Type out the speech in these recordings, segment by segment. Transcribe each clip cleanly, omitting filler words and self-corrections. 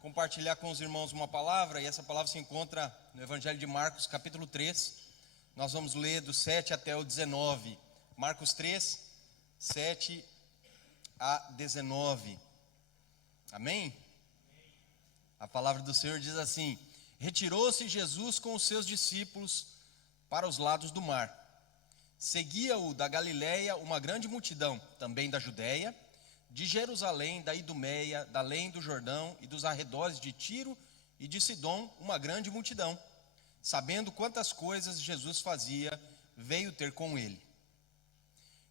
compartilhar com os irmãos uma palavra, e essa palavra se encontra no Evangelho de Marcos, capítulo 3. Nós vamos ler do 7 até o 19. Marcos 3, 7 a 19. Amém? A palavra do Senhor diz assim: retirou-se Jesus com os seus discípulos para os lados do mar. Seguia-o da Galiléia uma grande multidão, também da Judéia, de Jerusalém, da Idumeia, da além do Jordão e dos arredores de Tiro e de Sidom, uma grande multidão. Sabendo quantas coisas Jesus fazia, veio ter com ele.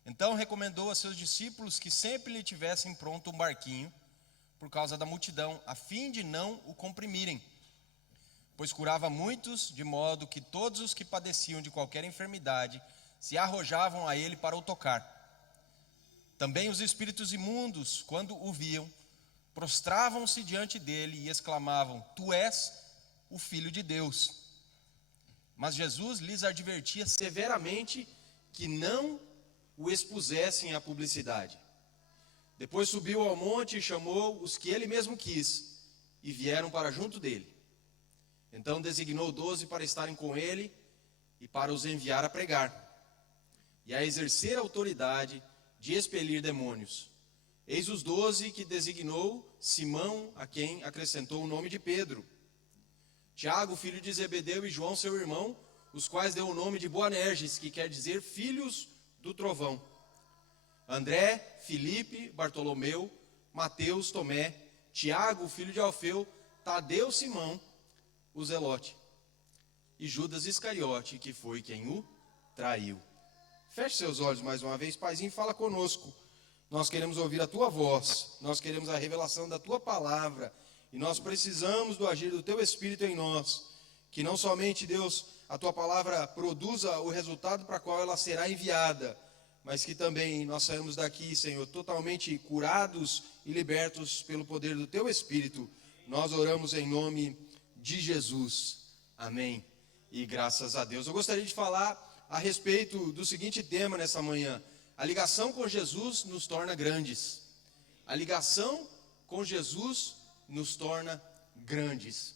Então recomendou a seus discípulos que sempre lhe tivessem pronto um barquinho, por causa da multidão, a fim de não o comprimirem. Pois curava muitos, de modo que todos os que padeciam de qualquer enfermidade se arrojavam a ele para o tocar. Também os espíritos imundos, quando o viam, prostravam-se diante dele e exclamavam: Tu és o Filho de Deus. Mas Jesus lhes advertia severamente que não o expusessem à publicidade. Depois subiu ao monte e chamou os que ele mesmo quis, e vieram para junto dele. Então designou 12 para estarem com ele e para os enviar a pregar, e a exercer a autoridade de expelir demônios. Eis os 12 que designou: Simão, a quem acrescentou o nome de Pedro, Tiago, filho de Zebedeu, e João, seu irmão, os quais deu o nome de Boanerges, que quer dizer filhos do trovão, André, Filipe, Bartolomeu, Mateus, Tomé, Tiago, filho de Alfeu, Tadeu, Simão, o Zelote, e Judas Iscariote, que foi quem o traiu. Feche seus olhos mais uma vez, Paizinho, fala conosco. Nós queremos ouvir a tua voz, nós queremos a revelação da tua palavra, e nós precisamos do agir do teu Espírito em nós, que não somente, Deus, a tua palavra produza o resultado para qual ela será enviada, mas que também nós saímos daqui, Senhor, totalmente curados e libertos pelo poder do teu Espírito. Nós oramos em nome de Jesus. Amém. E graças a Deus. Eu gostaria de falar a respeito do seguinte tema nessa manhã: a ligação com Jesus nos torna grandes. A ligação com Jesus nos torna grandes.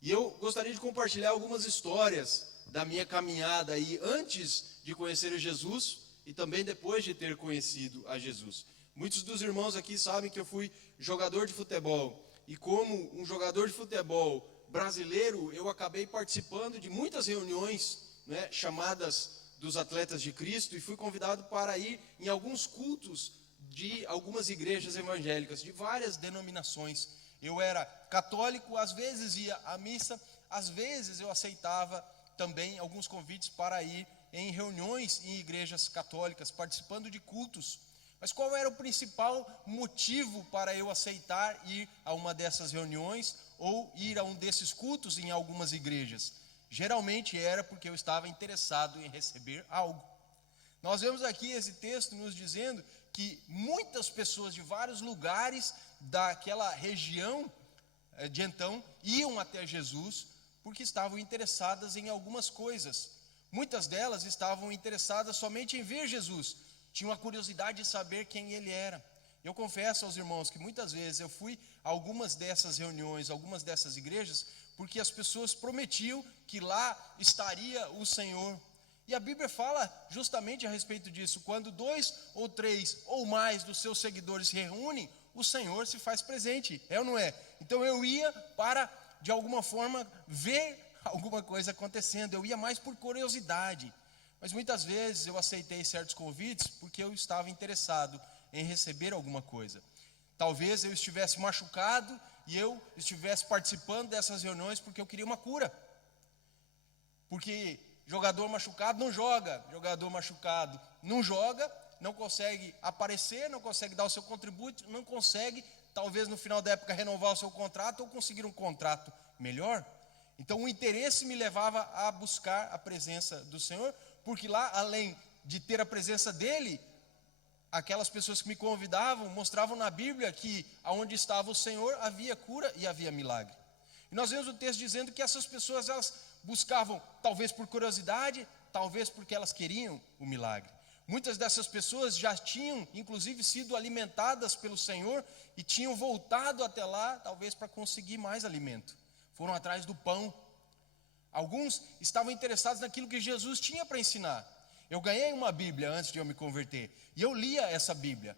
E eu gostaria de compartilhar algumas histórias da minha caminhada aí antes de conhecer Jesus e também depois de ter conhecido a Jesus. Muitos dos irmãos aqui sabem que eu fui jogador de futebol, e como um jogador de futebol brasileiro, eu acabei participando de muitas reuniões, chamadas dos atletas de Cristo, e fui convidado para ir em alguns cultos de algumas igrejas evangélicas, de várias denominações. Eu era católico, às vezes ia à missa, às vezes eu aceitava também alguns convites para ir em reuniões em igrejas católicas, participando de cultos. Mas qual era o principal motivo para eu aceitar ir a uma dessas reuniões ou ir a um desses cultos em algumas igrejas? Geralmente era porque eu estava interessado em receber algo. Nós vemos aqui esse texto nos dizendo que muitas pessoas de vários lugares daquela região de então iam até Jesus porque estavam interessadas em algumas coisas. Muitas delas estavam interessadas somente em ver Jesus, tinham a curiosidade de saber quem ele era. Eu confesso aos irmãos que muitas vezes eu fui a algumas dessas reuniões, algumas dessas igrejas, porque as pessoas prometiam que lá estaria o Senhor. E a Bíblia fala justamente a respeito disso: quando 2 ou 3 ou mais dos seus seguidores se reúnem, o Senhor se faz presente, é ou não é? Então eu ia para, de alguma forma, ver alguma coisa acontecendo, eu ia mais por curiosidade. Mas muitas vezes eu aceitei certos convites porque eu estava interessado em receber alguma coisa. Talvez eu estivesse machucado e eu estivesse participando dessas reuniões porque eu queria uma cura. Porque jogador machucado não joga, jogador machucado não joga, não consegue aparecer, não consegue dar o seu contributo, não consegue, talvez no final da época, renovar o seu contrato ou conseguir um contrato melhor. Então o interesse me levava a buscar a presença do Senhor, porque lá, além de ter a presença dele, aquelas pessoas que me convidavam mostravam na Bíblia que aonde estava o Senhor havia cura e havia milagre. E nós vemos o texto dizendo que essas pessoas, elas buscavam talvez por curiosidade, talvez porque elas queriam o milagre. Muitas dessas pessoas já tinham, inclusive, sido alimentadas pelo Senhor e tinham voltado até lá, talvez para conseguir mais alimento. Foram atrás do pão. Alguns estavam interessados naquilo que Jesus tinha para ensinar. Eu ganhei uma Bíblia antes de eu me converter e eu lia essa Bíblia.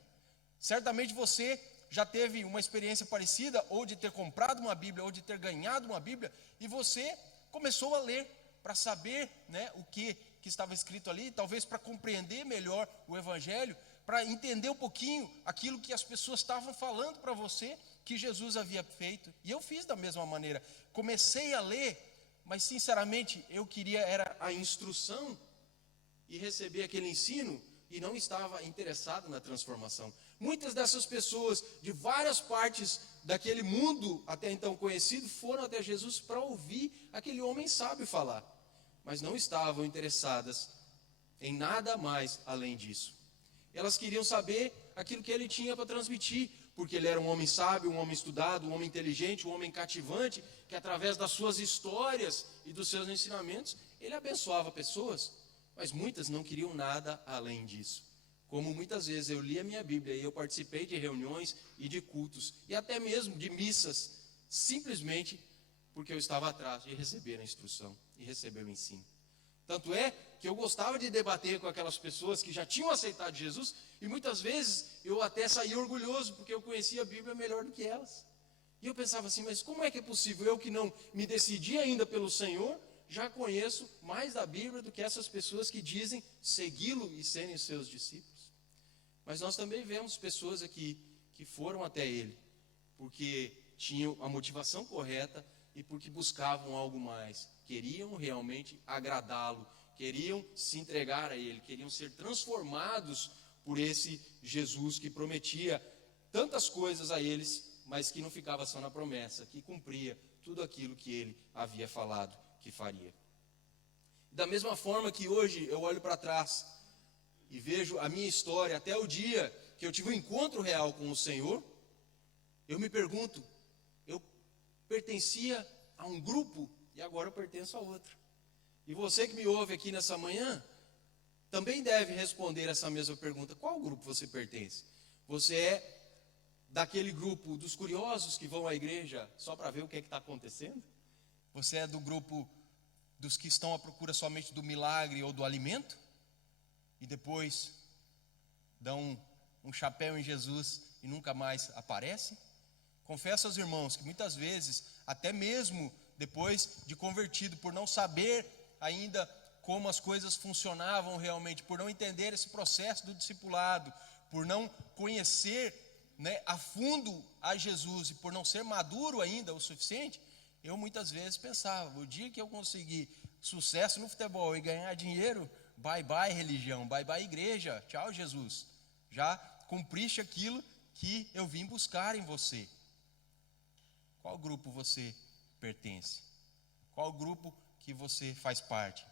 Certamente você já teve uma experiência parecida, ou de ter comprado uma Bíblia, ou de ter ganhado uma Bíblia, e você começou a ler para saber, né, o que estava escrito ali, talvez para compreender melhor o Evangelho, para entender um pouquinho aquilo que as pessoas estavam falando para você, que Jesus havia feito. E eu fiz da mesma maneira. Comecei a ler, mas sinceramente eu queria era a instrução e receber aquele ensino, e não estava interessado na transformação. Muitas dessas pessoas de várias partes daquele mundo até então conhecido foram até Jesus para ouvir aquele homem sábio falar, mas não estavam interessadas em nada mais além disso. Elas queriam saber aquilo que ele tinha para transmitir, porque ele era um homem sábio, um homem estudado, um homem inteligente, um homem cativante, que através das suas histórias e dos seus ensinamentos, ele abençoava pessoas, mas muitas não queriam nada além disso. Como muitas vezes eu li a minha Bíblia e eu participei de reuniões e de cultos, e até mesmo de missas, simplesmente porque eu estava atrás de receber a instrução e receber o ensino. Tanto é que eu gostava de debater com aquelas pessoas que já tinham aceitado Jesus, e muitas vezes eu até saía orgulhoso, porque eu conhecia a Bíblia melhor do que elas. E eu pensava assim, mas como é que é possível? Eu que não me decidi ainda pelo Senhor, já conheço mais da Bíblia do que essas pessoas que dizem segui-lo e serem os seus discípulos. Mas nós também vemos pessoas aqui que foram até ele, porque tinham a motivação correta e porque buscavam algo mais. Queriam realmente agradá-lo, queriam se entregar a ele, queriam ser transformados por esse Jesus que prometia tantas coisas a eles, mas que não ficava só na promessa, que cumpria tudo aquilo que ele havia falado que faria. Da mesma forma que hoje eu olho para trás e vejo a minha história até o dia que eu tive um encontro real com o Senhor, eu me pergunto, eu pertencia a um grupo e agora eu pertenço a outro. E você que me ouve aqui nessa manhã, também deve responder essa mesma pergunta. Qual grupo você pertence? Você é daquele grupo dos curiosos que vão à igreja só para ver o que está acontecendo? Você é do grupo dos que estão à procura somente do milagre ou do alimento? E depois dão um chapéu em Jesus e nunca mais aparece? Confesso aos irmãos que muitas vezes, até mesmo depois de convertido, por não saber ainda como as coisas funcionavam realmente, por não entender esse processo do discipulado, por não conhecer, né, a fundo a Jesus e por não ser maduro ainda o suficiente, eu muitas vezes pensava, o dia que eu conseguir sucesso no futebol e ganhar dinheiro, bye bye religião, bye bye igreja, tchau Jesus, já cumpriste aquilo que eu vim buscar em você. Qual grupo você pertence? Qual grupo que você faz parte?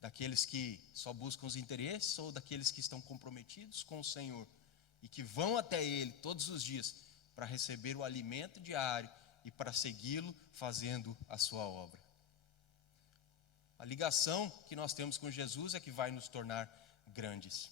Daqueles que só buscam os interesses ou daqueles que estão comprometidos com o Senhor e que vão até Ele todos os dias para receber o alimento diário e para segui-lo fazendo a sua obra? A ligação que nós temos com Jesus é que vai nos tornar grandes.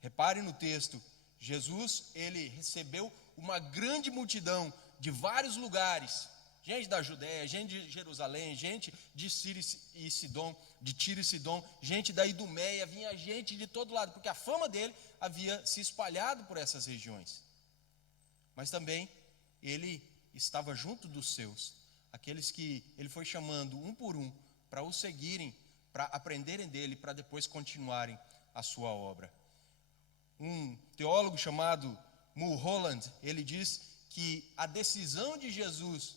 Repare no texto, Jesus, ele recebeu uma grande multidão de vários lugares, gente da Judéia, gente de Jerusalém, gente de Tiro e Sidom, gente da Idumeia, vinha gente de todo lado, porque a fama dele havia se espalhado por essas regiões. Mas também ele estava junto dos seus, aqueles que ele foi chamando um por um para o seguirem, para aprenderem dele, para depois continuarem a sua obra. Um teólogo chamado Mulholland, ele diz que a decisão de Jesus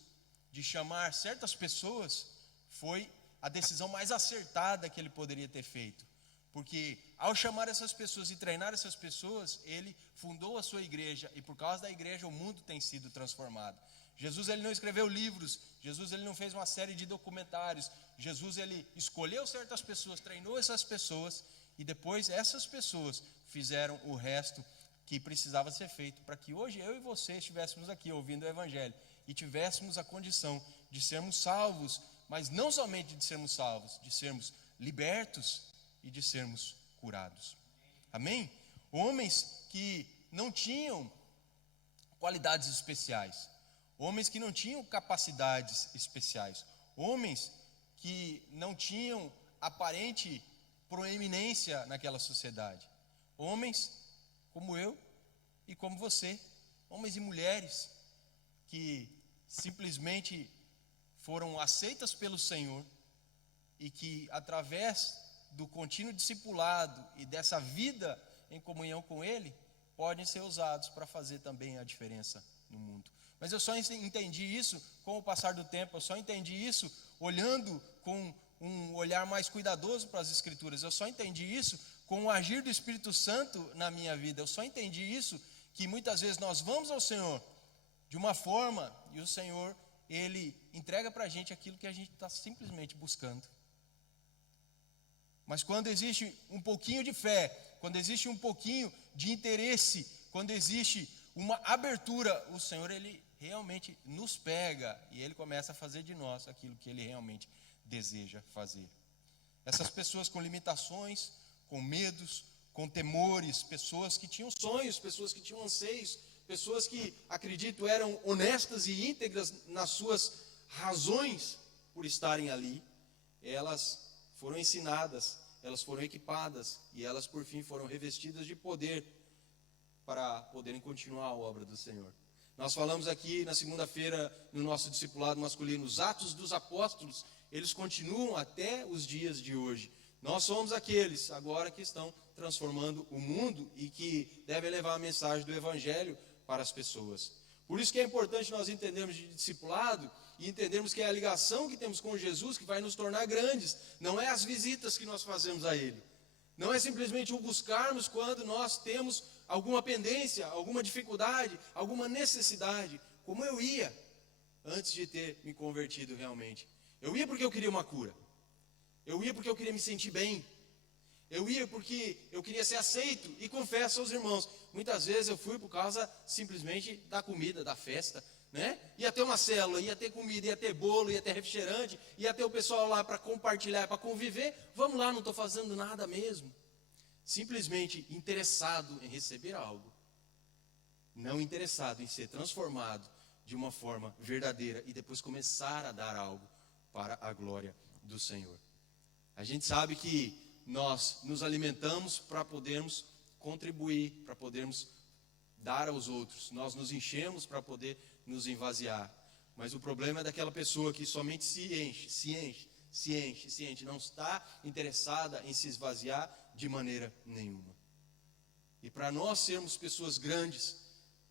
de chamar certas pessoas foi a decisão mais acertada que ele poderia ter feito. Porque ao chamar essas pessoas e treinar essas pessoas, ele fundou a sua igreja e por causa da igreja o mundo tem sido transformado. Jesus ele não escreveu livros, Jesus ele não fez uma série de documentários, Jesus ele escolheu certas pessoas, treinou essas pessoas e depois essas pessoas fizeram o resto que precisava ser feito para que hoje eu e você estivéssemos aqui ouvindo o Evangelho e tivéssemos a condição de sermos salvos, mas não somente de sermos salvos, de sermos libertos e de sermos curados. Amém? Homens que não tinham qualidades especiais, homens que não tinham capacidades especiais, homens que não tinham aparente proeminência naquela sociedade, homens como eu e como você, homens e mulheres que simplesmente foram aceitas pelo Senhor e que através do contínuo discipulado e dessa vida em comunhão com Ele, podem ser usados para fazer também a diferença no mundo. Mas eu só entendi isso com o passar do tempo, eu só entendi isso olhando com um olhar mais cuidadoso para as Escrituras, eu só entendi isso com o agir do Espírito Santo na minha vida, eu só entendi isso que muitas vezes nós vamos ao Senhor de uma forma e o Senhor, Ele entrega para a gente aquilo que a gente está simplesmente buscando. Mas quando existe um pouquinho de fé, quando existe um pouquinho de interesse, quando existe uma abertura, o Senhor, Ele realmente nos pega e Ele começa a fazer de nós aquilo que Ele realmente deseja fazer. Essas pessoas com limitações, com medos, com temores, pessoas que tinham sonhos, pessoas que tinham anseios, pessoas que, acredito, eram honestas e íntegras nas suas razões por estarem ali, elas foram ensinadas, elas foram equipadas e elas por fim foram revestidas de poder para poderem continuar a obra do Senhor. Nós falamos aqui na segunda-feira no nosso discipulado masculino, os Atos dos Apóstolos, eles continuam até os dias de hoje. Nós somos aqueles agora que estão transformando o mundo e que devem levar a mensagem do Evangelho para as pessoas. Por isso que é importante nós entendermos de discipulado e entendermos que é a ligação que temos com Jesus que vai nos tornar grandes. Não é as visitas que nós fazemos a Ele. Não é simplesmente o buscarmos quando nós temos alguma pendência, alguma dificuldade, alguma necessidade, como eu ia antes de ter me convertido realmente. Eu ia porque eu queria uma cura. Eu ia porque eu queria me sentir bem. Eu ia porque eu queria ser aceito. E confesso aos irmãos, muitas vezes eu fui por causa simplesmente da comida, da festa, né? Ia ter uma célula, ia ter comida, ia ter bolo, ia ter refrigerante, ia ter o pessoal lá para compartilhar, para conviver. Vamos lá, não estou fazendo nada mesmo. Simplesmente interessado em receber algo, não interessado em ser transformado de uma forma verdadeira e depois começar a dar algo para a glória do Senhor. A gente sabe que nós nos alimentamos para podermos contribuir, para podermos dar aos outros. Nós nos enchemos para poder nos esvaziar. Mas o problema é daquela pessoa que somente se enche, não está interessada em se esvaziar de maneira nenhuma. E para nós sermos pessoas grandes,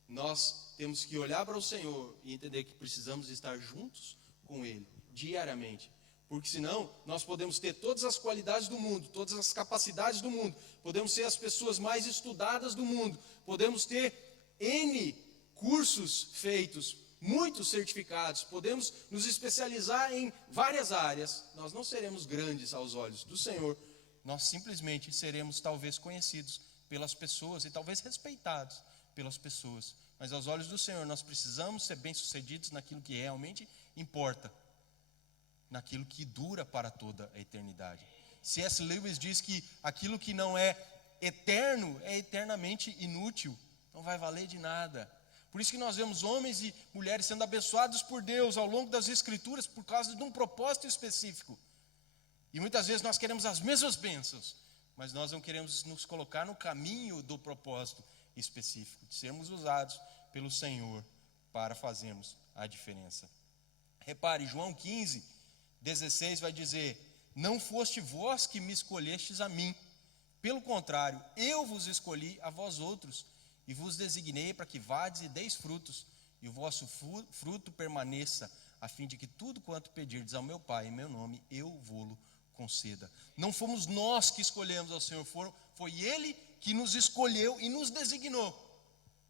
nós temos que olhar para o Senhor e entender que precisamos estar juntos com Ele, diariamente. Porque senão nós podemos ter todas as qualidades do mundo, todas as capacidades do mundo, podemos ser as pessoas mais estudadas do mundo, podemos ter N cursos feitos, muitos certificados, podemos nos especializar em várias áreas, nós não seremos grandes aos olhos do Senhor, nós simplesmente seremos talvez conhecidos pelas pessoas e talvez respeitados pelas pessoas, mas aos olhos do Senhor nós precisamos ser bem-sucedidos naquilo que realmente importa, naquilo que dura para toda a eternidade. C.S. Lewis diz que aquilo que não é eterno é eternamente inútil, não vai valer de nada. Por isso que nós vemos homens e mulheres sendo abençoados por Deus ao longo das Escrituras por causa de um propósito específico. E muitas vezes nós queremos as mesmas bênçãos, mas nós não queremos nos colocar no caminho do propósito específico, de sermos usados pelo Senhor para fazermos a diferença. Repare, João 15:16 vai dizer: não foste vós que me escolhestes a mim, pelo contrário, eu vos escolhi a vós outros, e vos designei para que vades e deis frutos, e o vosso fruto permaneça, a fim de que tudo quanto pedirdes ao meu Pai em meu nome, eu vô-lo conceda. Não fomos nós que escolhemos ao Senhor, foi Ele que nos escolheu e nos designou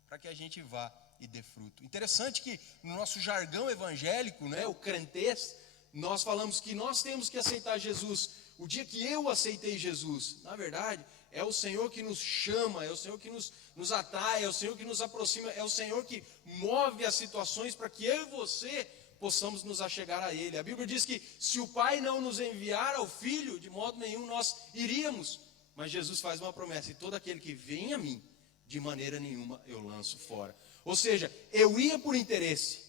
para que a gente vá e dê fruto. Interessante que no nosso jargão evangélico, né, o crentez, nós falamos que nós temos que aceitar Jesus. O dia que eu aceitei Jesus, na verdade, é o Senhor que nos chama, é o Senhor que nos atrai, é o Senhor que nos aproxima, é o Senhor que move as situações para que eu e você possamos nos achegar a Ele. A Bíblia diz que se o Pai não nos enviar ao Filho, de modo nenhum nós iríamos. Mas Jesus faz uma promessa: e todo aquele que vem a mim, de maneira nenhuma eu lanço fora. Ou seja, eu ia por interesse.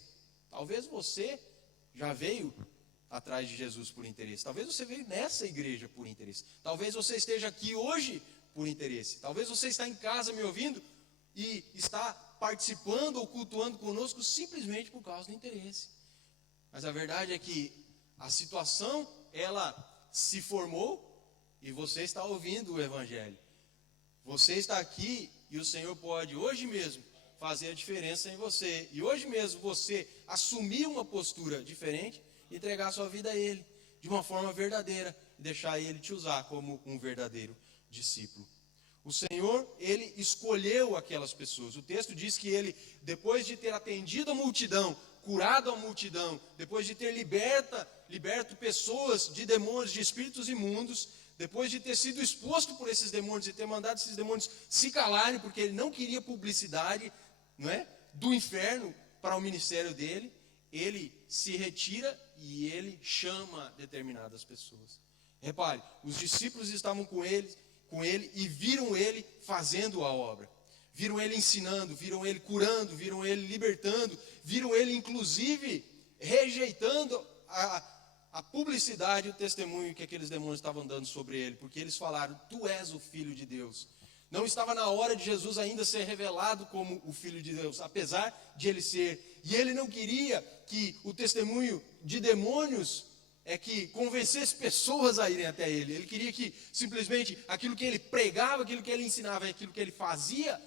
Talvez você já veio atrás de Jesus por interesse. Talvez você veio nessa igreja por interesse. Talvez você esteja aqui hoje por interesse. Talvez você está em casa me ouvindo e está participando ou cultuando conosco simplesmente por causa do interesse. Mas a verdade é que a situação, ela se formou e você está ouvindo o Evangelho. Você está aqui e o Senhor pode hoje mesmo fazer a diferença em você. E hoje mesmo você assumir uma postura diferente, entregar sua vida a Ele de uma forma verdadeira e deixar Ele te usar como um verdadeiro discípulo. O Senhor, Ele escolheu aquelas pessoas. O texto diz que Ele, depois de ter atendido a multidão, curado a multidão, depois de ter liberto pessoas de demônios, de espíritos imundos, depois de ter sido exposto por esses demônios e ter mandado esses demônios se calarem, porque Ele não queria publicidade, não é, do inferno para o ministério dele, Ele se retira e Ele chama determinadas pessoas. Repare, os discípulos estavam com ele e viram Ele fazendo a obra. Viram Ele ensinando, viram Ele curando, viram Ele libertando, viram Ele inclusive rejeitando a publicidade e o testemunho que aqueles demônios estavam dando sobre Ele. Porque eles falaram: tu és o Filho de Deus. Não estava na hora de Jesus ainda ser revelado como o Filho de Deus, apesar de Ele ser. E Ele não queria que o testemunho de demônios que convencesse pessoas a irem até Ele. Ele queria que simplesmente aquilo que Ele pregava, aquilo que Ele ensinava, aquilo que Ele fazia,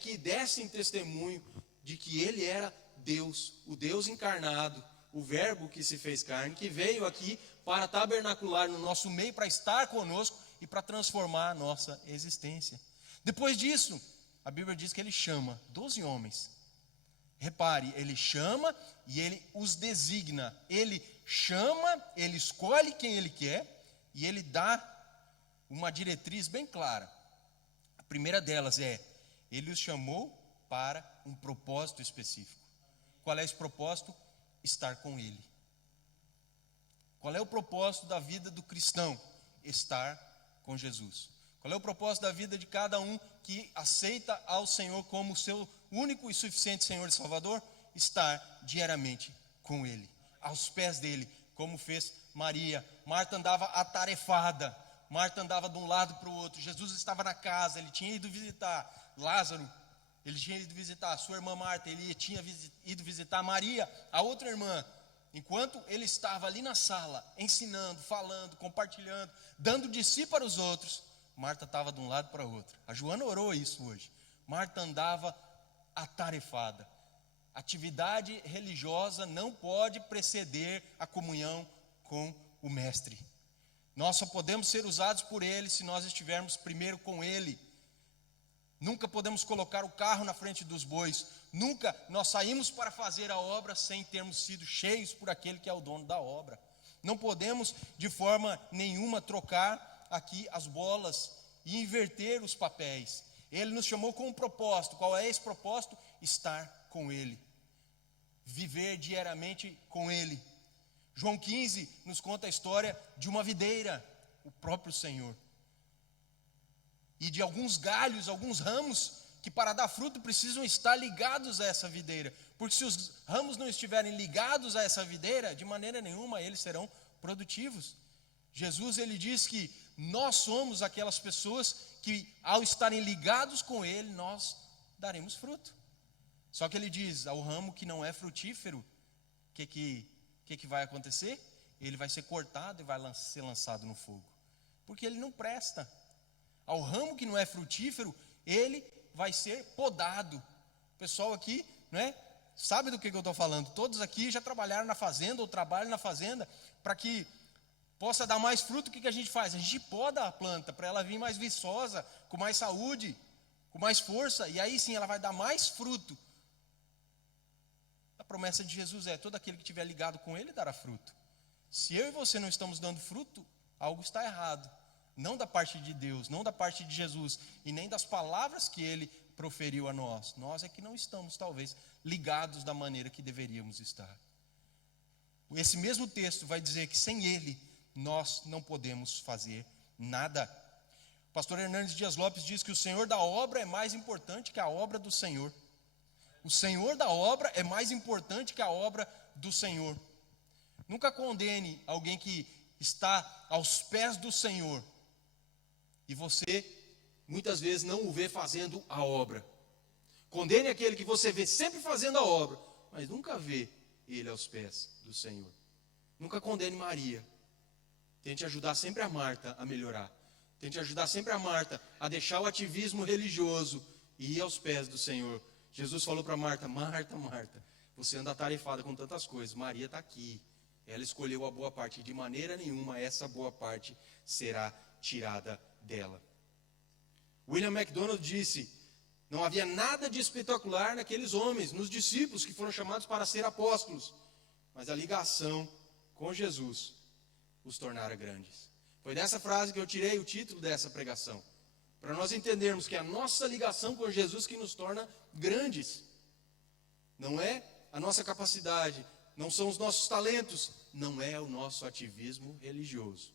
que dessem testemunho de que Ele era Deus, o Deus encarnado, o Verbo que se fez carne, que veio aqui para tabernacular no nosso meio, para estar conosco e para transformar a nossa existência. Depois disso, a Bíblia diz que Ele chama 12 homens. Repare, Ele chama e Ele os designa. Ele chama, Ele escolhe quem Ele quer e Ele dá uma diretriz bem clara. A primeira delas Ele os chamou para um propósito específico. Qual é esse propósito? Estar com Ele. Qual é o propósito da vida do cristão? Estar com Jesus. Qual é o propósito da vida de cada um que aceita ao Senhor como seu único e suficiente Senhor e Salvador? Estar diariamente com Ele, aos pés dEle, como fez Maria. Marta andava atarefada, Marta andava de um lado para o outro. Jesus estava na casa, Ele tinha ido visitar Lázaro, Ele tinha ido visitar a sua irmã Marta, Ele tinha ido visitar Maria, a outra irmã. Enquanto Ele estava ali na sala, ensinando, falando, compartilhando, dando de si para os outros, Marta estava de um lado para o outro. A Joana orou isso hoje. Marta andava atarefada. Atividade religiosa não pode preceder a comunhão com o Mestre. Nós só podemos ser usados por Ele se nós estivermos primeiro com Ele. Nunca podemos colocar o carro na frente dos bois. Nunca nós saímos para fazer a obra sem termos sido cheios por aquele que é o dono da obra. Não podemos de forma nenhuma trocar aqui as bolas e inverter os papéis. Ele nos chamou com um propósito. Qual é esse propósito? Estar com Ele, viver diariamente com Ele. João 15 nos conta a história de uma videira, o próprio Senhor, e de alguns galhos, alguns ramos que para dar fruto precisam estar ligados a essa videira, porque se os ramos não estiverem ligados a essa videira, de maneira nenhuma eles serão produtivos. Jesus, Ele diz que nós somos aquelas pessoas que, ao estarem ligados com Ele, nós daremos fruto. Só que Ele diz: ao ramo que não é frutífero, o que vai acontecer? Ele vai ser cortado e vai ser lançado no fogo, porque ele não presta. Ao ramo que não é frutífero, ele vai ser podado. O pessoal aqui, né, sabe do que eu estou falando. Todos aqui já trabalharam na fazenda ou trabalham na fazenda. Para que possa dar mais fruto, o que a gente faz? A gente poda a planta para ela vir mais viçosa, com mais saúde, com mais força, e aí sim ela vai dar mais fruto. A promessa de Jesus todo aquele que estiver ligado com Ele dará fruto. Se eu e você não estamos dando fruto, algo está errado. Não da parte de Deus, não da parte de Jesus, e nem das palavras que Ele proferiu a nós. Nós é que não estamos, talvez, ligados da maneira que deveríamos estar. Esse mesmo texto vai dizer que sem Ele, nós não podemos fazer nada. O pastor Hernandes Dias Lopes diz que o Senhor da obra é mais importante que a obra do Senhor. O Senhor da obra é mais importante que a obra do Senhor. Nunca condene alguém que está aos pés do Senhor e você muitas vezes não o vê fazendo a obra. Condene aquele que você vê sempre fazendo a obra, mas nunca vê ele aos pés do Senhor. Nunca condene Maria. Tente ajudar sempre a Marta a melhorar. Tente ajudar sempre a Marta a deixar o ativismo religioso e ir aos pés do Senhor. Jesus falou para Marta: Marta, Marta, você anda atarefada com tantas coisas. Maria está aqui. Ela escolheu a boa parte. De maneira nenhuma essa boa parte será tirada dela. William MacDonald disse: não havia nada de espetacular naqueles homens, nos discípulos que foram chamados para ser apóstolos, mas a ligação com Jesus os tornara grandes. Foi dessa frase que eu tirei o título dessa pregação, para nós entendermos que a nossa ligação com Jesus que nos torna grandes. Não é a nossa capacidade, não são os nossos talentos, não é o nosso ativismo religioso.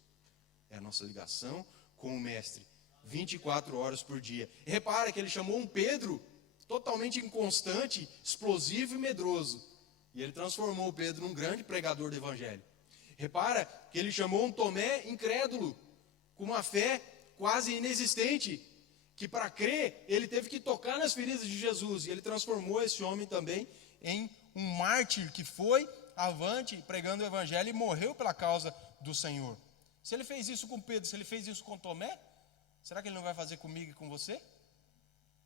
É a nossa ligação com o Mestre, 24 horas por dia. E repara que ele chamou um Pedro totalmente inconstante, explosivo e medroso. E ele transformou o Pedro num grande pregador do Evangelho. Repara que ele chamou um Tomé incrédulo, com uma fé quase inexistente, que para crer ele teve que tocar nas feridas de Jesus. E ele transformou esse homem também em um mártir que foi avante pregando o Evangelho e morreu pela causa do Senhor. Se ele fez isso com Pedro, se ele fez isso com Tomé, será que ele não vai fazer comigo e com você?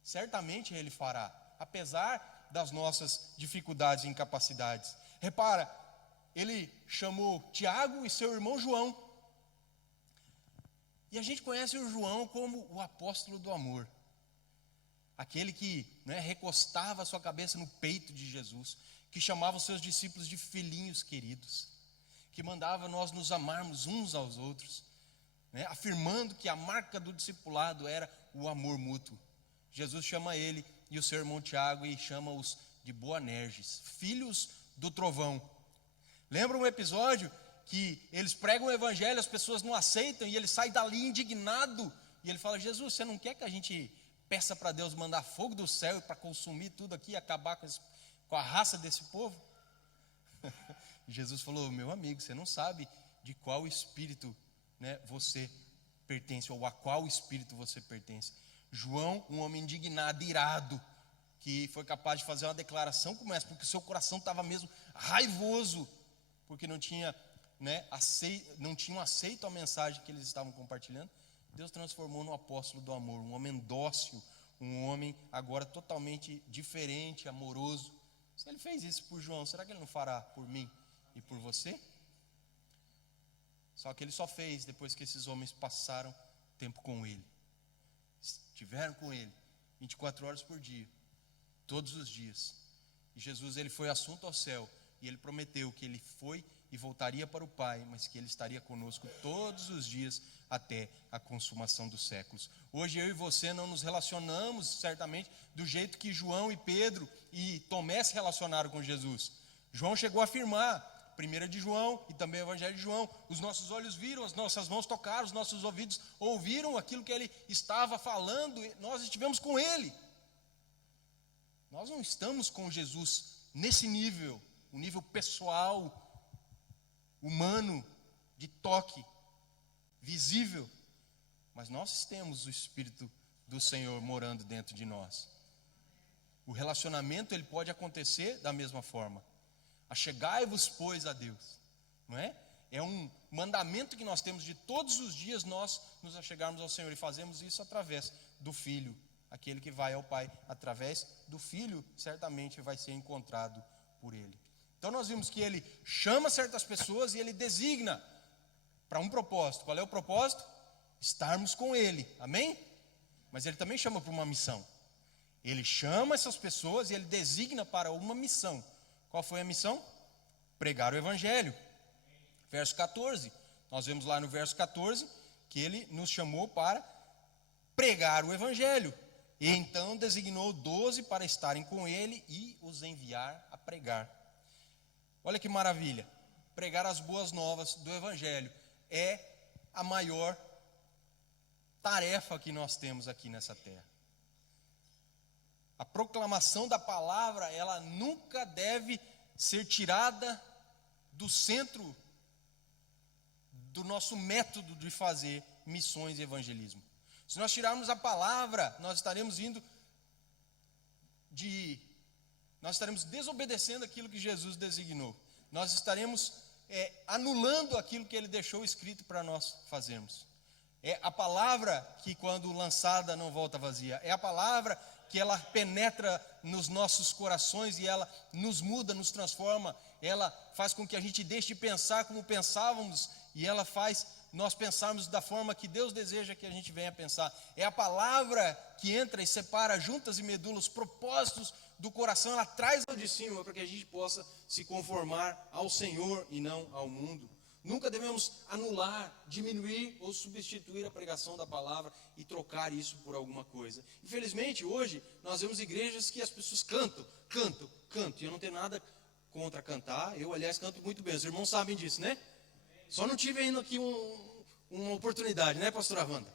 Certamente ele fará, apesar das nossas dificuldades e incapacidades. Repara, ele chamou Tiago e seu irmão João. E a gente conhece o João como o apóstolo do amor. Aquele que recostava a sua cabeça no peito de Jesus, que chamava os seus discípulos de filhinhos queridos, que mandava nós nos amarmos uns aos outros, afirmando que a marca do discipulado era o amor mútuo. Jesus chama ele e o seu irmão Tiago e chama-os de Boanerges, filhos do trovão. Lembra um episódio que eles pregam o Evangelho, as pessoas não aceitam e ele sai dali indignado e ele fala: Jesus, você não quer que a gente peça para Deus mandar fogo do céu para consumir tudo aqui e acabar com a raça desse povo? Jesus falou: meu amigo, você não sabe de qual espírito você pertence, ou a qual espírito você pertence. João, um homem indignado, irado, que foi capaz de fazer uma declaração como essa, porque o seu coração estava mesmo raivoso, porque não tinham aceito a mensagem que eles estavam compartilhando. Deus transformou no apóstolo do amor, um homem dócil, um homem agora totalmente diferente, amoroso. Se ele fez isso por João, será que ele não fará por mim e por você? Só que ele só fez depois que esses homens passaram tempo com ele, estiveram com ele 24 horas por dia, todos os dias. E Jesus, ele foi assunto ao céu e ele prometeu que ele foi e voltaria para o Pai, mas que ele estaria conosco todos os dias até a consumação dos séculos. Hoje eu e você não nos relacionamos certamente do jeito que João e Pedro e Tomé se relacionaram com Jesus. João chegou a afirmar, 1 de João e também o Evangelho de João: os nossos olhos viram, as nossas mãos tocaram, os nossos ouvidos ouviram aquilo que ele estava falando, e nós estivemos com ele. Nós não estamos com Jesus nesse nível, um nível pessoal, humano, de toque, visível, mas nós temos o Espírito do Senhor morando dentro de nós. O relacionamento ele pode acontecer da mesma forma. Achegai-vos, pois, a Deus, não é? É um mandamento que nós temos de todos os dias nós nos achegarmos ao Senhor, e fazemos isso através do Filho. Aquele que vai ao Pai através do Filho certamente vai ser encontrado por Ele. Então nós vimos que Ele chama certas pessoas e Ele designa para um propósito. Qual é o propósito? Estarmos com Ele, amém? Mas Ele também chama para uma missão. Ele chama essas pessoas e Ele designa para uma missão. Qual foi a missão? Pregar o Evangelho. Verso 14, nós vemos lá no verso 14 que Ele nos chamou para pregar o Evangelho. E então designou 12 para estarem com Ele e os enviar a pregar. Olha que maravilha, pregar as boas novas do Evangelho é a maior tarefa que nós temos aqui nessa terra. A proclamação da palavra, ela nunca deve ser tirada do centro do nosso método de fazer missões e evangelismo. Se nós tirarmos a palavra, nós estaremos desobedecendo aquilo que Jesus designou. Nós estaremos anulando aquilo que Ele deixou escrito para nós fazermos. É a palavra que, quando lançada, não volta vazia. É a palavra que ela penetra nos nossos corações e ela nos muda, nos transforma. Ela faz com que a gente deixe de pensar como pensávamos e ela faz nós pensarmos da forma que Deus deseja que a gente venha pensar. É a palavra que entra e separa juntas e medulas, os propósitos do coração. Ela traz ao de cima para que a gente possa se conformar ao Senhor e não ao mundo. Nunca devemos anular, diminuir ou substituir a pregação da palavra e trocar isso por alguma coisa. Infelizmente, hoje, nós vemos igrejas que as pessoas cantam. E eu não tenho nada contra cantar. Eu, aliás, canto muito bem. Os irmãos sabem disso, né? Só não tive ainda aqui uma oportunidade, né, pastora Wanda?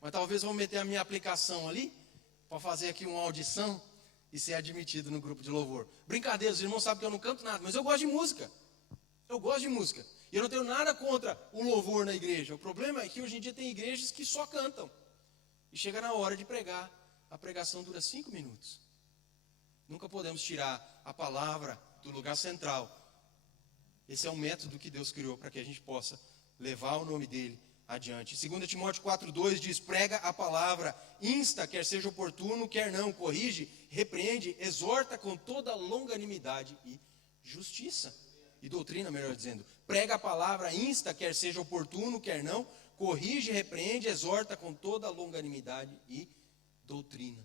Mas talvez vou meter a minha aplicação ali, para fazer aqui uma audição e ser admitido no grupo de louvor. Brincadeira, os irmãos sabem que eu não canto nada, mas eu gosto de música. Eu gosto de música. E eu não tenho nada contra o louvor na igreja. O problema é que hoje em dia tem igrejas que só cantam. E chega na hora de pregar, a pregação dura 5 minutos. Nunca podemos tirar a palavra do lugar central. Esse é o método que Deus criou para que a gente possa levar o nome dele adiante. 2 Timóteo 4,2 diz: prega a palavra, insta, quer seja oportuno, quer não, corrige, repreende, exorta com toda longanimidade e justiça. E doutrina, melhor dizendo. Prega a palavra, insta, quer seja oportuno, quer não, corrige, repreende, exorta com toda longanimidade e doutrina.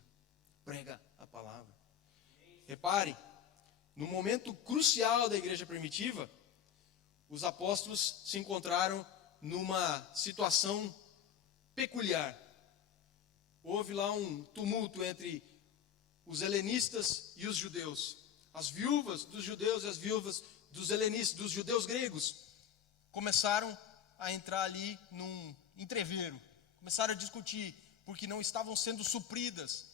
Prega a palavra. Repare, no momento crucial da igreja primitiva, os apóstolos se encontraram numa situação peculiar. Houve lá um tumulto entre os helenistas e os judeus. As viúvas dos judeus e as viúvas dos helenistas, dos judeus gregos, começaram a entrar ali num entreveiro. Começaram a discutir, porque não estavam sendo supridas.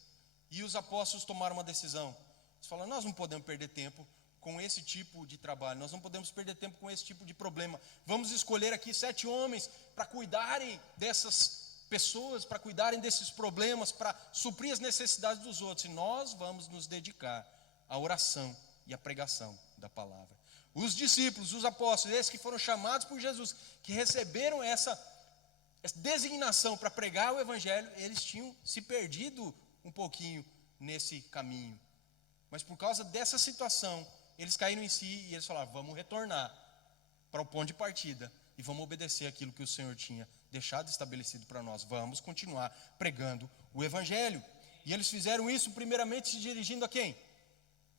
E os apóstolos tomaram uma decisão. Eles falaram: nós não podemos perder tempo com esse tipo de trabalho, nós não podemos perder tempo com esse tipo de problema. Vamos escolher aqui 7 homens para cuidarem dessas pessoas, para cuidarem desses problemas, para suprir as necessidades dos outros. E nós vamos nos dedicar à oração e à pregação da palavra. Os discípulos, os apóstolos, esses que foram chamados por Jesus, que receberam essa designação para pregar o evangelho, eles tinham se perdido um pouquinho nesse caminho. Mas por causa dessa situação, eles caíram em si e eles falaram: vamos retornar para o ponto de partida e vamos obedecer aquilo que o Senhor tinha deixado estabelecido para nós. Vamos continuar pregando o evangelho. E eles fizeram isso primeiramente se dirigindo a quem?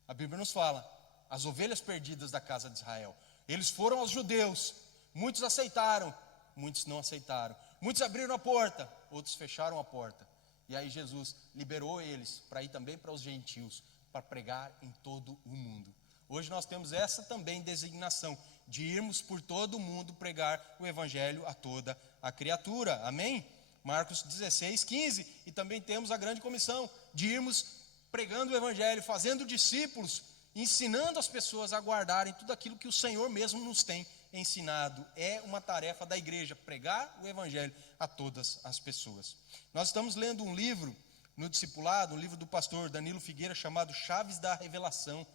A Bíblia nos fala: as ovelhas perdidas da casa de Israel. Eles foram aos judeus. Muitos aceitaram, muitos não aceitaram. Muitos abriram a porta, outros fecharam a porta. E aí Jesus liberou eles para ir também para os gentios, para pregar em todo o mundo. Hoje nós temos essa também designação, de irmos por todo o mundo pregar o evangelho a toda a criatura. Amém? Marcos 16:15. E também temos a grande comissão de irmos pregando o evangelho, fazendo discípulos, ensinando as pessoas a guardarem tudo aquilo que o Senhor mesmo nos tem ensinado. É uma tarefa da igreja, pregar o evangelho a todas as pessoas. Nós estamos lendo um livro no discipulado, um livro do pastor Danilo Figueira, chamado Chaves da Revelação.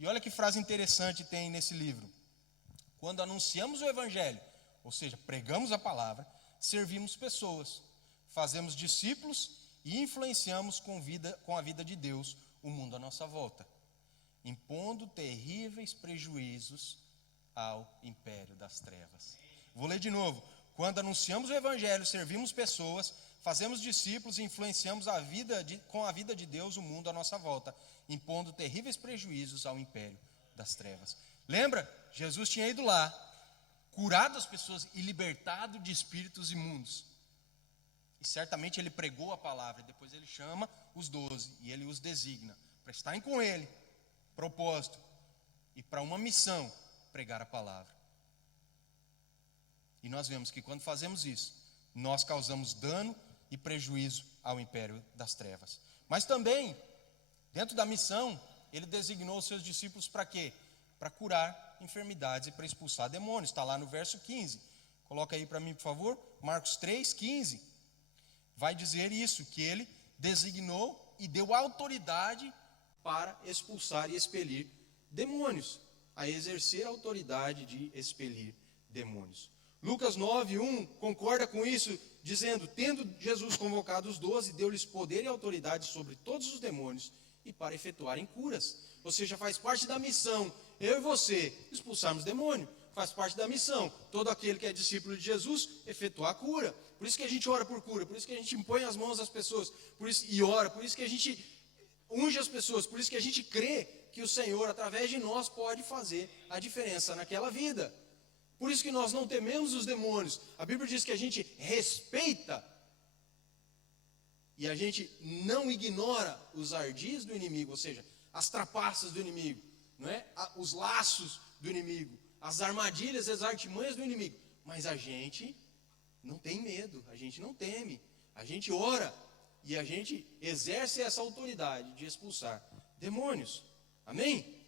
E olha que frase interessante tem nesse livro: quando anunciamos o evangelho, ou seja, pregamos a palavra, servimos pessoas, fazemos discípulos e influenciamos com a vida de Deus o mundo à nossa volta, impondo terríveis prejuízos ao império das trevas. Vou ler de novo: quando anunciamos o evangelho, servimos pessoas, fazemos discípulos e influenciamos com a vida de Deus o mundo à nossa volta, impondo terríveis prejuízos ao império das trevas. Lembra? Jesus tinha ido lá, curado as pessoas e libertado de espíritos imundos. E certamente ele pregou a palavra, e depois ele chama os 12 e ele os designa para estarem com ele, propósito, e para uma missão: pregar a palavra. E nós vemos que quando fazemos isso, nós causamos dano e prejuízo ao império das trevas. Mas também, dentro da missão, ele designou os seus discípulos para quê? Para curar enfermidades e para expulsar demônios. Está lá no verso 15. Coloca aí para mim, por favor. Marcos 3:15. Vai dizer isso, que ele designou e deu autoridade para expulsar e expelir demônios, a exercer a autoridade de expelir demônios. Lucas 9:1 concorda com isso, dizendo: tendo Jesus convocado os 12, deu-lhes poder e autoridade sobre todos os demônios e para efetuarem curas. Ou seja, faz parte da missão, eu e você, expulsarmos demônio. Faz parte da missão, todo aquele que é discípulo de Jesus, efetuar a cura. Por isso que a gente ora por cura, por isso que a gente impõe as mãos às pessoas, por isso, e ora, por isso que a gente unge as pessoas, por isso que a gente crê que o Senhor, através de nós, pode fazer a diferença naquela vida. Por isso que nós não tememos os demônios. A Bíblia diz que a gente respeita e a gente não ignora os ardis do inimigo, ou seja, as trapaças do inimigo, não é? Os laços do inimigo, as armadilhas, as artimanhas do inimigo. Mas a gente não tem medo, a gente não teme, a gente ora e a gente exerce essa autoridade de expulsar demônios. Amém?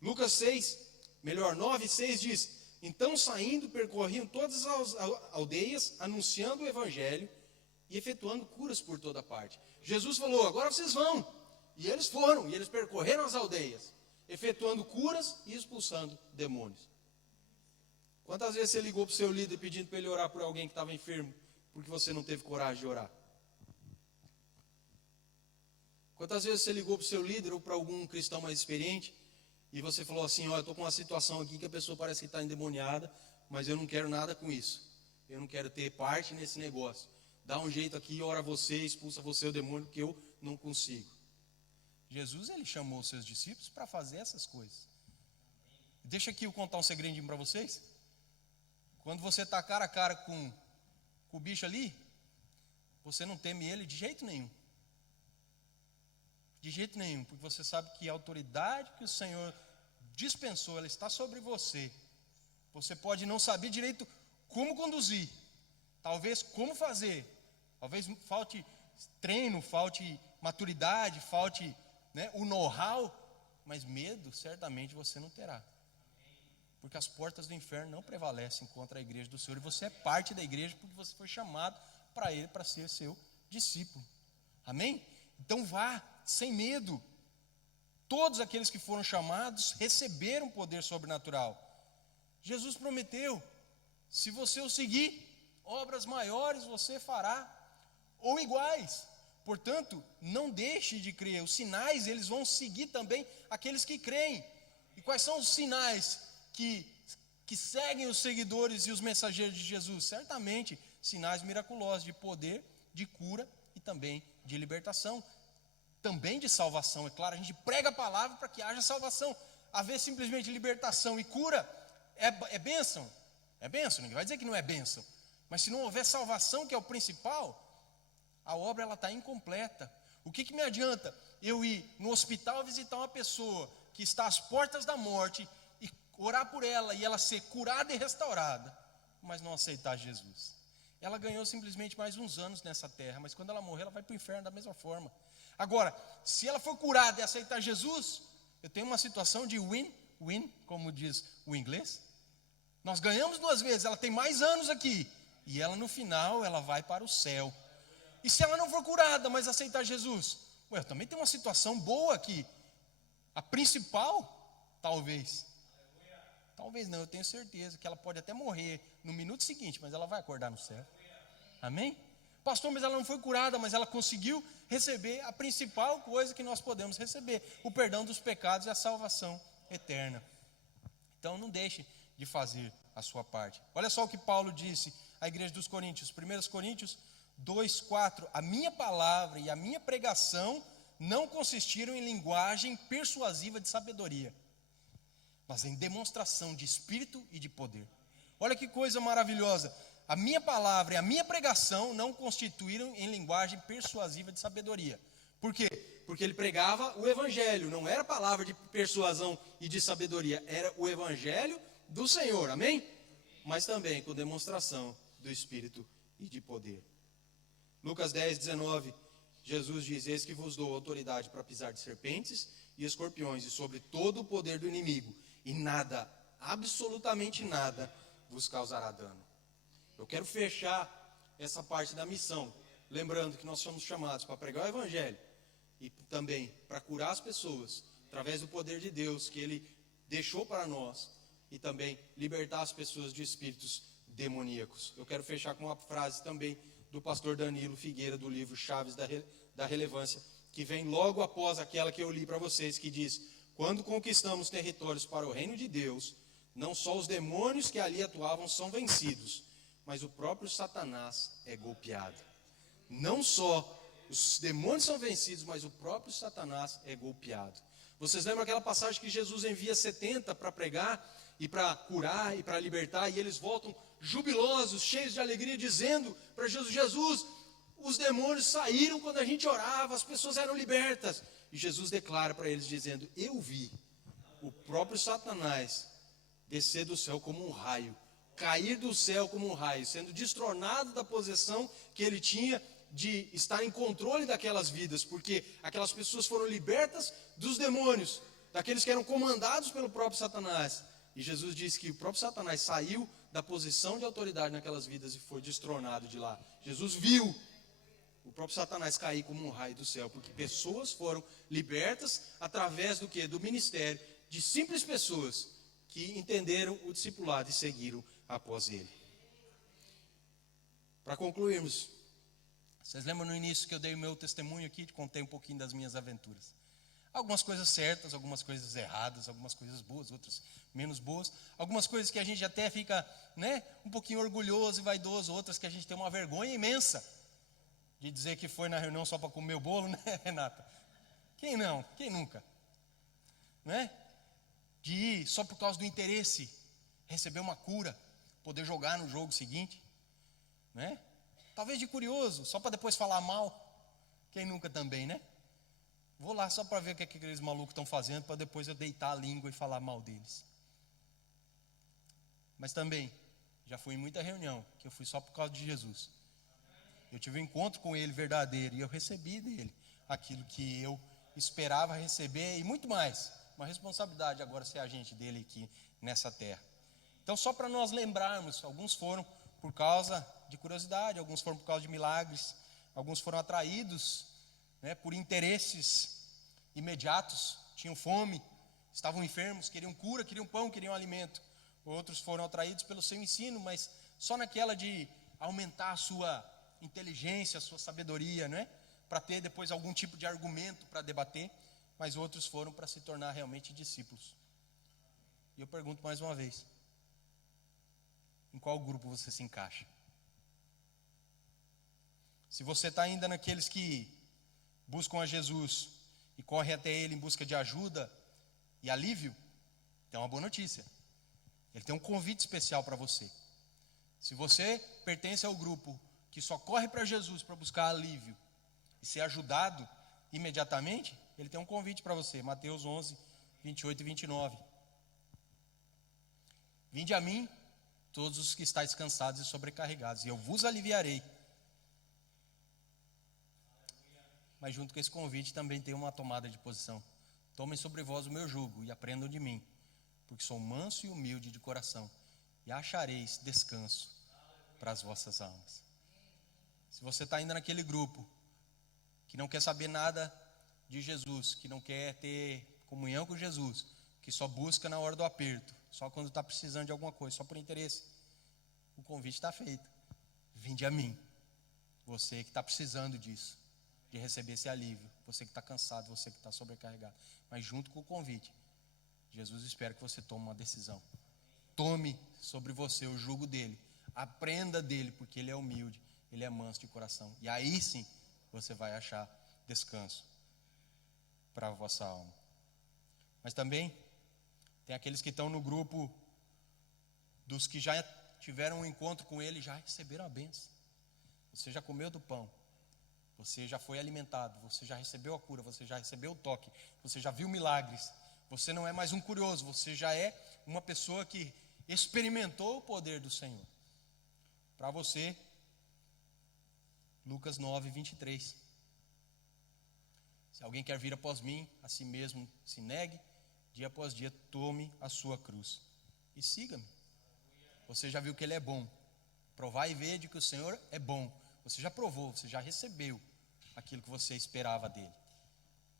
Lucas 9:6 diz: então saindo percorriam todas as aldeias, anunciando o evangelho e efetuando curas por toda parte. Jesus falou: agora vocês vão. E eles foram, e eles percorreram as aldeias, efetuando curas e expulsando demônios. Quantas vezes você ligou para o seu líder pedindo para ele orar por alguém que estava enfermo, porque você não teve coragem de orar? Quantas vezes você ligou para o seu líder ou para algum cristão mais experiente e você falou assim: eu estou com uma situação aqui que a pessoa parece que está endemoniada, mas eu não quero nada com isso, eu não quero ter parte nesse negócio, dá um jeito aqui, ora você, expulsa você o demônio, que eu não consigo. Jesus, ele chamou os seus discípulos para fazer essas coisas. Deixa aqui eu contar um segredinho para vocês. Quando você está cara a cara com o bicho ali, você não teme ele de jeito nenhum. De jeito nenhum, porque você sabe que a autoridade que o Senhor dispensou, ela está sobre você. Você pode não saber direito como conduzir, talvez como fazer, talvez falte treino, falte maturidade, falte, o know-how, mas medo certamente você não terá. Porque as portas do inferno não prevalecem contra a igreja do Senhor, e você é parte da igreja porque você foi chamado para ele, para ser seu discípulo. Amém? Então vá sem medo. Todos aqueles que foram chamados receberam poder sobrenatural. Jesus prometeu: se você o seguir, obras maiores você fará, ou iguais. Portanto, não deixe de crer. Os sinais, eles vão seguir também aqueles que creem. E quais são os sinais que seguem os seguidores e os mensageiros de Jesus? Certamente, sinais miraculosos de poder, de cura e também de libertação. Também de salvação, é claro. A gente prega a palavra para que haja salvação. Haver simplesmente libertação e cura é bênção. É bênção, ninguém vai dizer que não é bênção. Mas se não houver salvação, que é o principal, a obra ela está incompleta. O que me adianta eu ir no hospital visitar uma pessoa que está às portas da morte e orar por ela e ela ser curada e restaurada, mas não aceitar Jesus? Ela ganhou simplesmente mais uns anos nessa terra, mas quando ela morrer, ela vai para o inferno da mesma forma. Agora, se ela for curada e aceitar Jesus, eu tenho uma situação de win-win, como diz o inglês. Nós ganhamos 2 vezes, ela tem mais anos aqui, e ela no final, ela vai para o céu. E se ela não for curada, mas aceitar Jesus? Eu também tenho uma situação boa aqui. A principal, talvez não, eu tenho certeza que ela pode até morrer no minuto seguinte, mas ela vai acordar no céu. Amém? Pastor, mas ela não foi curada, mas ela conseguiu receber a principal coisa que nós podemos receber: o perdão dos pecados e a salvação eterna. Então não deixe de fazer a sua parte. Olha só o que Paulo disse à igreja dos Coríntios, 1 Coríntios 2:4: a minha palavra e a minha pregação não consistiram em linguagem persuasiva de sabedoria, mas em demonstração de espírito e de poder. Olha que coisa maravilhosa. A minha palavra e a minha pregação não constituíram em linguagem persuasiva de sabedoria. Por quê? Porque ele pregava o evangelho, não era palavra de persuasão e de sabedoria, era o evangelho do Senhor, amém? Mas também com demonstração do espírito e de poder. Lucas 10, 19, Jesus diz: eis que vos dou autoridade para pisar de serpentes e escorpiões e sobre todo o poder do inimigo, e nada, absolutamente nada, vos causará dano. Eu quero fechar essa parte da missão, lembrando que nós somos chamados para pregar o Evangelho e também para curar as pessoas, através do poder de Deus que Ele deixou para nós, e também libertar as pessoas de espíritos demoníacos. Eu quero fechar com uma frase também do pastor Danilo Figueira, do livro Chaves da Relevância, que vem logo após aquela que eu li para vocês, que diz: quando conquistamos territórios para o reino de Deus, não só os demônios que ali atuavam são vencidos, mas o próprio Satanás é golpeado. Não só os demônios são vencidos, mas o próprio Satanás é golpeado. Vocês lembram aquela passagem que Jesus envia 70 para pregar e para curar e para libertar, e eles voltam jubilosos, cheios de alegria, dizendo para Jesus: Jesus, os demônios saíram quando a gente orava, as pessoas eram libertas. E Jesus declara para eles dizendo: eu vi o próprio Satanás descer do céu como um raio, cair do céu como um raio, sendo destronado da posição que ele tinha de estar em controle daquelas vidas, porque aquelas pessoas foram libertas dos demônios, daqueles que eram comandados pelo próprio Satanás. E Jesus disse que o próprio Satanás saiu da posição de autoridade naquelas vidas e foi destronado de lá. Jesus viu o próprio Satanás cair como um raio do céu, porque pessoas foram libertas através do quê? Do ministério de simples pessoas que entenderam o discipulado e seguiram após ele. Para concluirmos, vocês lembram no início que eu dei o meu testemunho aqui, contei um pouquinho das minhas aventuras. Algumas coisas certas, algumas coisas erradas, algumas coisas boas, outras menos boas. Algumas coisas que a gente até fica, um pouquinho orgulhoso e vaidoso, outras que a gente tem uma vergonha imensa de dizer que foi na reunião só para comer o bolo, né, Renata? Quem não? Quem nunca? De ir só por causa do interesse, receber uma cura, poder jogar no jogo seguinte, Talvez de curioso, só para depois falar mal. Quem nunca também, Vou lá só para ver o que aqueles malucos estão fazendo, para depois eu deitar a língua e falar mal deles. Mas também, já fui em muita reunião, que eu fui só por causa de Jesus. Eu tive um encontro com Ele verdadeiro, e eu recebi dele aquilo que eu esperava receber, e muito mais. Uma responsabilidade agora ser agente dele aqui nessa terra. Então, só para nós lembrarmos, alguns foram por causa de curiosidade, alguns foram por causa de milagres, alguns foram atraídos por interesses imediatos, tinham fome, estavam enfermos, queriam cura, queriam pão, queriam alimento. Outros foram atraídos pelo seu ensino, mas só naquela de aumentar a sua inteligência, a sua sabedoria, para ter depois algum tipo de argumento para debater. Mas outros foram para se tornar realmente discípulos. E eu pergunto mais uma vez: em qual grupo você se encaixa? Se você está ainda naqueles que buscam a Jesus e correm até Ele em busca de ajuda e alívio, tem uma boa notícia. Ele tem um convite especial para você. Se você pertence ao grupo que só corre para Jesus para buscar alívio e ser ajudado imediatamente, Ele tem um convite para você. Mateus 11, 28 e 29. Vinde a mim, todos os que estáis cansados e sobrecarregados, e eu vos aliviarei. Mas junto com esse convite também tem uma tomada de posição. Tomem sobre vós o meu jugo e aprendam de mim, porque sou manso e humilde de coração, e achareis descanso para as vossas almas. Se você está ainda naquele grupo que não quer saber nada de Jesus, que não quer ter comunhão com Jesus, que só busca na hora do aperto, só quando está precisando de alguma coisa, só por interesse, o convite está feito. Vinde a mim, você que está precisando disso, de receber esse alívio, você que está cansado, você que está sobrecarregado. Mas junto com o convite, Jesus espera que você tome uma decisão. Tome sobre você o jugo dele, aprenda dele, porque ele é humilde, ele é manso de coração. E aí sim, você vai achar descanso para a vossa alma. Mas também tem aqueles que estão no grupo dos que já tiveram um encontro com ele e já receberam a bênção. Você já comeu do pão, você já foi alimentado, você já recebeu a cura, você já recebeu o toque, você já viu milagres. Você não é mais um curioso, você já é uma pessoa que experimentou o poder do Senhor. Para você, Lucas 9, 23. Se alguém quer vir após mim, a si mesmo se negue, dia após dia tome a sua cruz e siga-me. Você já viu que Ele é bom. Provar e ver de que o Senhor é bom. Você já provou, você já recebeu aquilo que você esperava dele.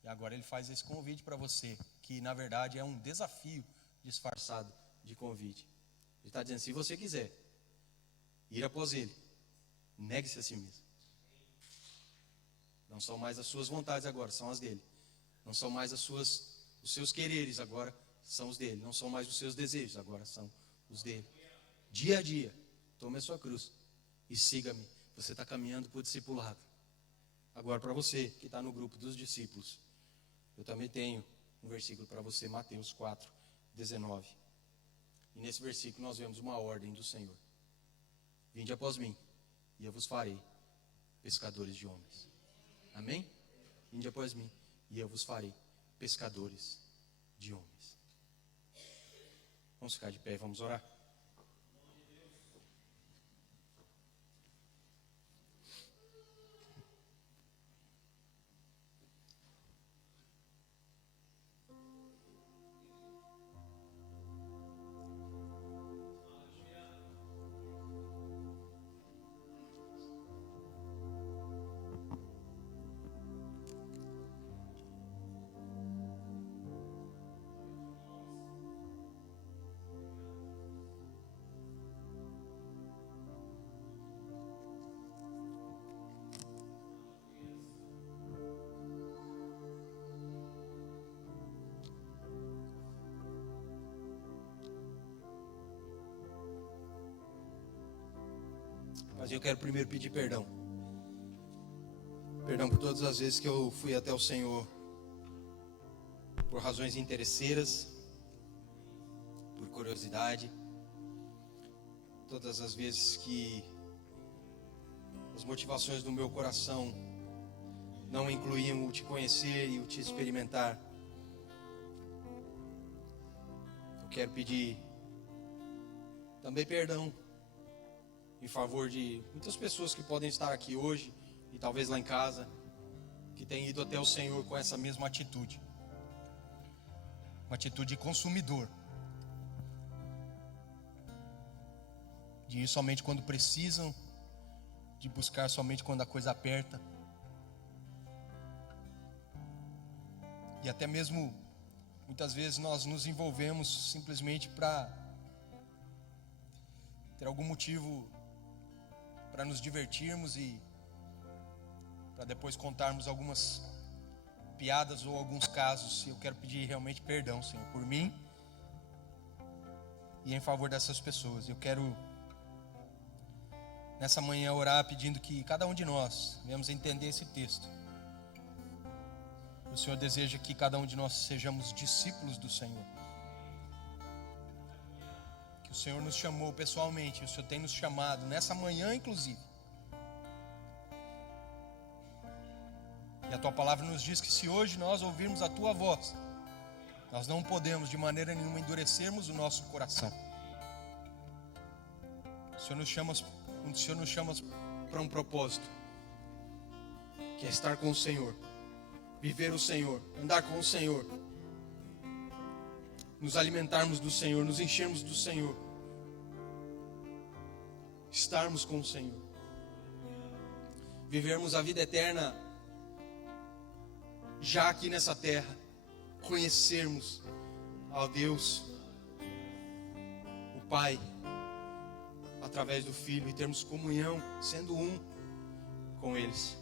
E agora Ele faz esse convite para você, que na verdade é um desafio disfarçado de convite. Ele está dizendo, se você quiser ir após Ele, negue-se a si mesmo. Não são mais as suas vontades agora, são as dele. Não são mais os seus quereres agora, são os dele. Não são mais os seus desejos, agora são os dele. Dia a dia, tome a sua cruz e siga-me. Você está caminhando para o discipulado. Agora para você que está no grupo dos discípulos, eu também tenho um versículo para você, Mateus 4, 19. E nesse versículo nós vemos uma ordem do Senhor. Vinde após mim, e eu vos farei pescadores de homens. Amém? Vinde após mim, e eu vos farei pescadores de homens. Vamos ficar de pé e vamos orar. Mas eu quero primeiro pedir perdão. Perdão por todas as vezes que eu fui até o Senhor por razões interesseiras, por curiosidade. Todas as vezes que as motivações do meu coração não incluíam o te conhecer e o te experimentar. Eu quero pedir também perdão em favor de muitas pessoas que podem estar aqui hoje e talvez lá em casa, que têm ido até o Senhor com essa mesma atitude. Uma atitude de consumidor. De ir somente quando precisam, de buscar somente quando a coisa aperta. E até mesmo, muitas vezes nós nos envolvemos simplesmente para ter algum motivo para nos divertirmos e para depois contarmos algumas piadas ou alguns casos. Eu quero pedir realmente perdão, Senhor, por mim e em favor dessas pessoas. Eu quero nessa manhã orar pedindo que cada um de nós venhamos entender esse texto. O Senhor deseja que cada um de nós sejamos discípulos do Senhor. Que o Senhor nos chamou pessoalmente, o Senhor tem nos chamado nessa manhã inclusive. E a Tua palavra nos diz que se hoje nós ouvirmos a Tua voz, nós não podemos de maneira nenhuma endurecermos o nosso coração. O Senhor nos chama para um propósito, que é estar com o Senhor, viver o Senhor, andar com o Senhor, nos alimentarmos do Senhor, nos enchermos do Senhor, estarmos com o Senhor, vivermos a vida eterna já aqui nessa terra, conhecermos ao Deus, o Pai, através do Filho, e termos comunhão, sendo um com eles.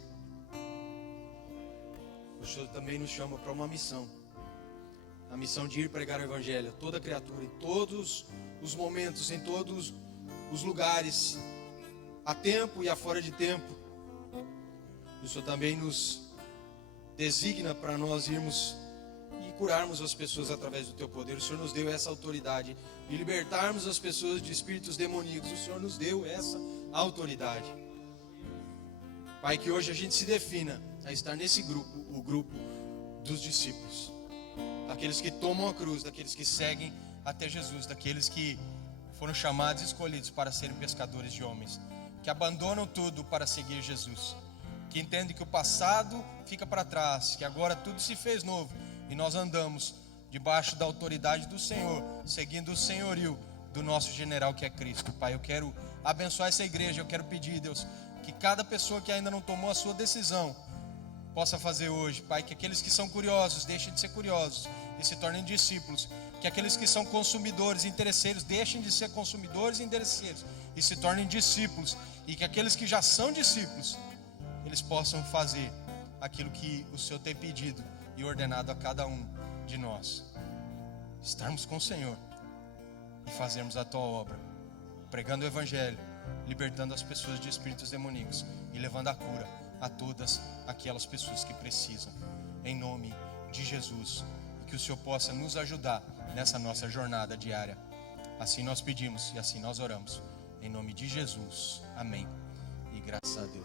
O Senhor também nos chama para uma missão, a missão de ir pregar o Evangelho a toda criatura, em todos os momentos, em todos os lugares, a tempo e a fora de tempo. O Senhor também nos designa para nós irmos e curarmos as pessoas através do Teu poder. O Senhor nos deu essa autoridade e libertarmos as pessoas de espíritos demoníacos. O Senhor nos deu essa autoridade. Pai, que hoje a gente se defina a estar nesse grupo, o grupo dos discípulos, daqueles que tomam a cruz, daqueles que seguem até Jesus, daqueles que foram chamados e escolhidos para serem pescadores de homens, que abandonam tudo para seguir Jesus. que entende que o passado fica para trás, que agora tudo se fez novo e nós andamos debaixo da autoridade do Senhor, seguindo o senhorio do nosso general que é Cristo. Pai, eu quero abençoar essa igreja, eu quero pedir, Deus, que cada pessoa que ainda não tomou a sua decisão possa fazer hoje, Pai, que aqueles que são curiosos deixem de ser curiosos e se tornem discípulos, que aqueles que são consumidores e interesseiros deixem de ser consumidores e interesseiros e se tornem discípulos, e que aqueles que já são discípulos, eles possam fazer aquilo que o Senhor tem pedido e ordenado a cada um de nós, estarmos com o Senhor e fazermos a tua obra, pregando o Evangelho, libertando as pessoas de espíritos demoníacos e levando a cura a todas aquelas pessoas que precisam, em nome de Jesus, e que o Senhor possa nos ajudar nessa nossa jornada diária. Assim nós pedimos e assim nós oramos, em nome de Jesus, amém e graças a Deus.